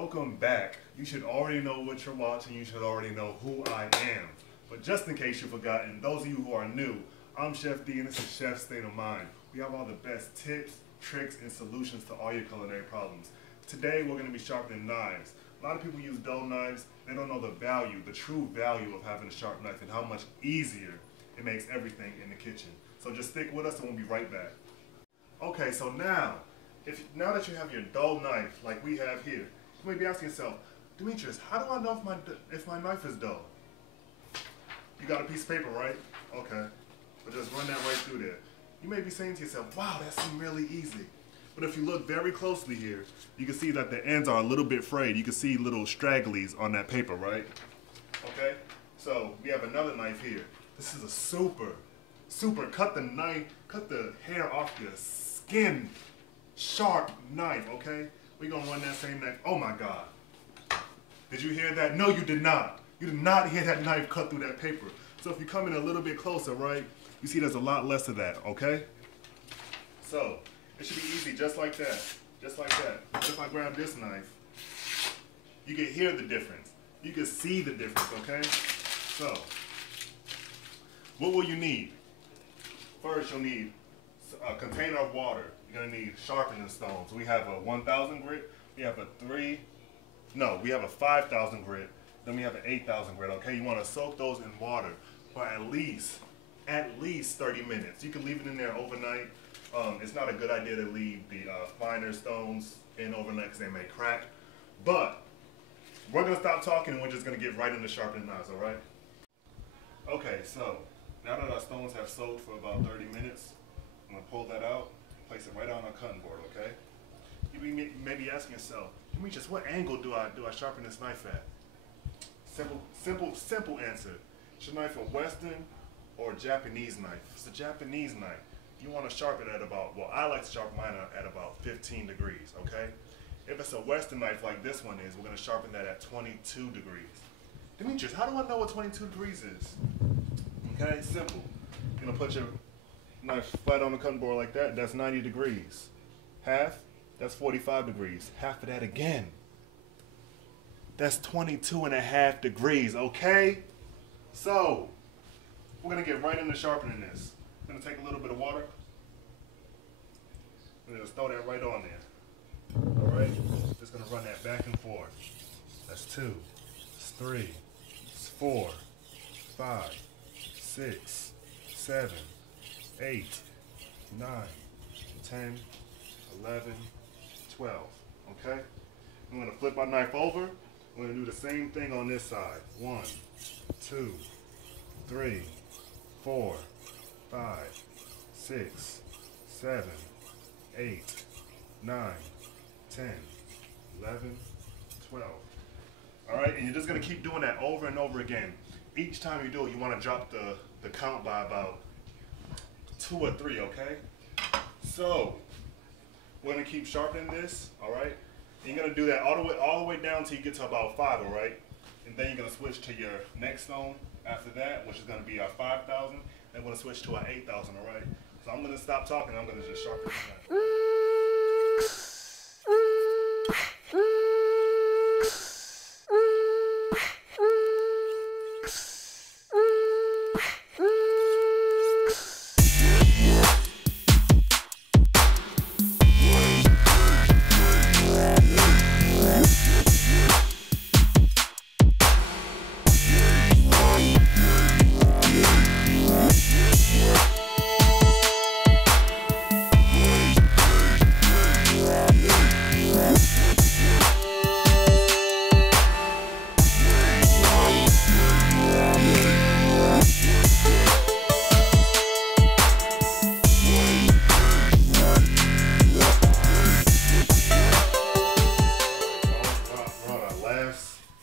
Welcome back. You should already know what you're watching. You should already know who I am. But just in case you've forgotten, those of you who are new, I'm Chef D and this is Chef's State of Mind. We have all the best tips, tricks, and solutions to all your culinary problems. Today we're going to be sharpening knives. A lot of people use dull knives. They don't know the value, the true value of having a sharp knife and how much easier it makes everything in the kitchen. So just stick with us and we'll be right back. Okay, so now that you have your dull knife like we have here, you may be asking yourself, Demetrius, how do I know if my knife is dull? You got a piece of paper, right? Okay, but just run that right through there. You may be saying to yourself, wow, that seemed really easy. But if you look very closely here, you can see that the ends are a little bit frayed. You can see little stragglies on that paper, right? Okay, so we have another knife here. This is a super cut the hair off your skin sharp knife, okay? We're gonna run that same knife. Oh my God. Did you hear that? No, you did not. You did not hear that knife cut through that paper. So if you come in a little bit closer, right, you see there's a lot less of that, okay? So it should be easy just like that. Just like that. But if I grab this knife, you can hear the difference. You can see the difference, okay? So what will you need? First, you'll need a container of water. You're gonna need sharpening stones. We have a 1,000 grit. We have a 5,000 grit. Then we have an 8,000 grit. Okay, you want to soak those in water for at least 30 minutes. You can leave it in there overnight. It's not a good idea to leave the finer stones in overnight because they may crack. But we're gonna stop talking and we're just gonna get right into sharpening knives. All right? Okay, so now that our stones have soaked for about 30 minutes, I'm gonna pull that out. Place it right on our cutting board, okay? You may be asking yourself, Demetrius, what angle do I sharpen this knife at? Simple answer. Is your knife a Western or Japanese knife? If it's a Japanese knife, you want to sharpen it at about, well, I like to sharpen mine at about 15 degrees, okay? If it's a Western knife like this one is, we're going to sharpen that at 22 degrees. Demetrius, how do I know what 22 degrees is? Okay, simple. You're going to put your knife flat on the cutting board like that, that's 90 degrees. Half, that's 45 degrees. Half of that again, that's 22.5 degrees, okay? So, we're gonna get right into sharpening this. I'm gonna take a little bit of water. I'm gonna just throw that right on there. All right, just gonna run that back and forth. That's 2, that's 3, that's 4, 5, 6, 7, 8, 9, 10, 11, 12, okay? I'm gonna flip my knife over. We're gonna do the same thing on this side. 1, 2, 3, 4, 5, 6, 7, 8, 9, 10, 11, 12. All right, and you're just gonna keep doing that over and over again. Each time you do it, you wanna drop the count by about 2 or 3, okay? So we're gonna keep sharpening this, all right? And you're gonna do that all the way down till you get to about 5, all right? And then you're gonna switch to your next stone after that, which is gonna be our 5,000. Then we're gonna switch to our 8,000, all right? So I'm gonna stop talking. I'm gonna just sharpen the knife.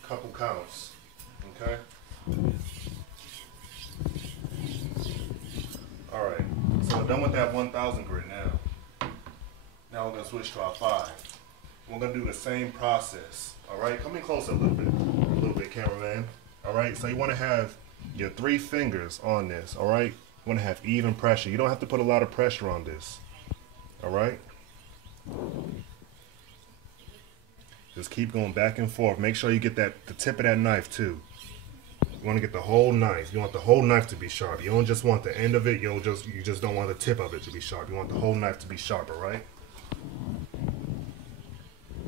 Couple counts, okay? All right, so we're done with that 1,000 grit now. Now we're gonna switch to our 5. We're gonna do the same process, all right? Come in closer a little bit, cameraman. All right, so you wanna have your 3 fingers on this, all right? You wanna have even pressure. You don't have to put a lot of pressure on this, all right? Just keep going back and forth. Make sure you get the tip of that knife too. You want to get the whole knife. You want the whole knife to be sharp. You don't just want the end of it. You just don't want the tip of it to be sharp. You want the whole knife to be sharper, right?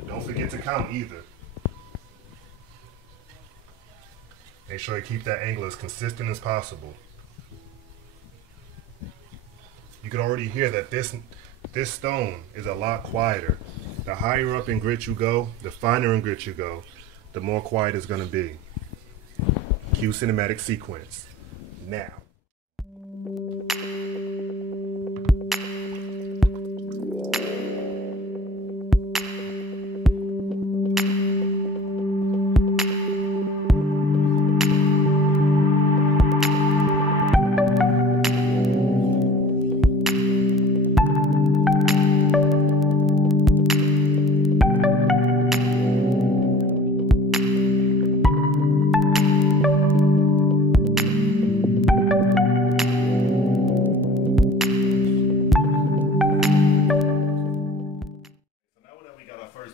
Don't forget to count either. Make sure you keep that angle as consistent as possible. You can already hear that this stone is a lot quieter. The higher up in grit you go, the finer in grit you go, the more quiet it's going to be. Cue cinematic sequence. Now.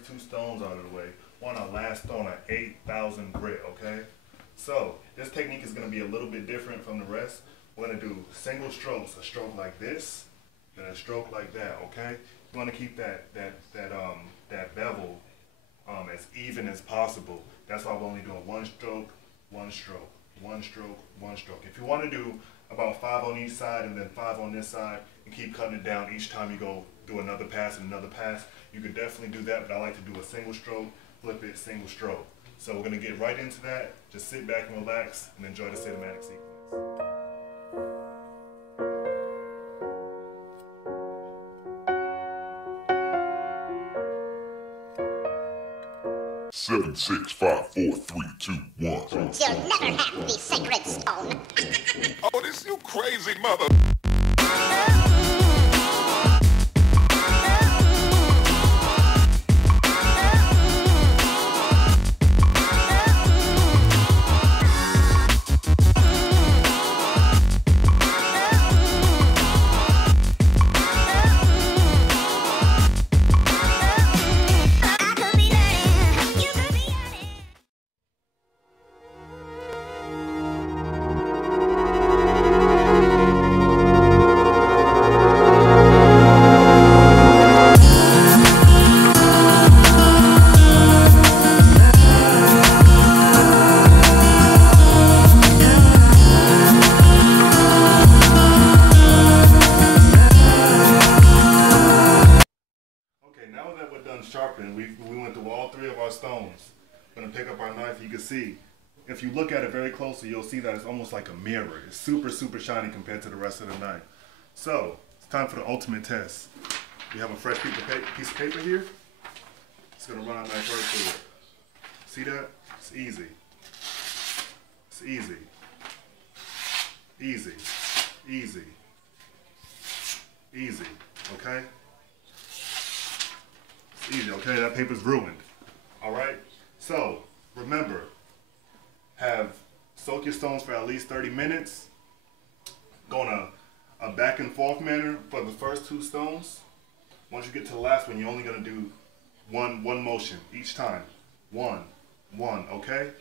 Two stones out of the way. Want our last stone at 8,000 grit, okay? So this technique is going to be a little bit different from the rest. We're going to do single strokes, a stroke like this, then a stroke like that, okay? You want to keep that bevel as even as possible. That's why we're only doing one stroke, one stroke, one stroke, one stroke. If you want to do about 5 on each side and then 5 on this side and keep cutting it down each time you go do another pass and another pass, you could definitely do that, but I like to do a single stroke, flip it, single stroke. So we're going to get right into that. Just sit back and relax and enjoy the cinematic sequence. 7, 6, 5, 4, 3, 2, 1. You'll never have the sacred stone. Oh, this you crazy mother. Sharpening, we went through all 3 of our stones. We're going to pick up our knife. You can see, if you look at it very closely, you'll see that it's almost like a mirror. It's super, super shiny compared to the rest of the knife. So, it's time for the ultimate test. We have a fresh piece of paper here. It's going to run our knife right through it. See that? It's easy. It's easy. Easy. Easy. Easy. Okay? Easy, okay? That paper's ruined. Alright? So, remember, soak your stones for at least 30 minutes. Go in a back and forth manner for the first 2 stones. Once you get to the last one, you're only going to do one motion each time. One, okay?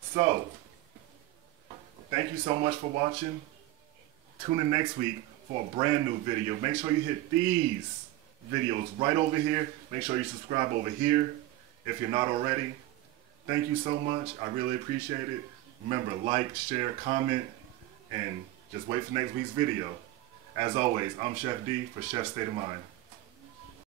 So, thank you so much for watching. Tune in next week for a brand new video. Make sure you hit these videos right over here. Make sure you subscribe over here if you're not already. Thank you so much. I really appreciate it. Remember, like, share, comment, and just wait for next week's video. As always, I'm Chef D for Chef State of Mind.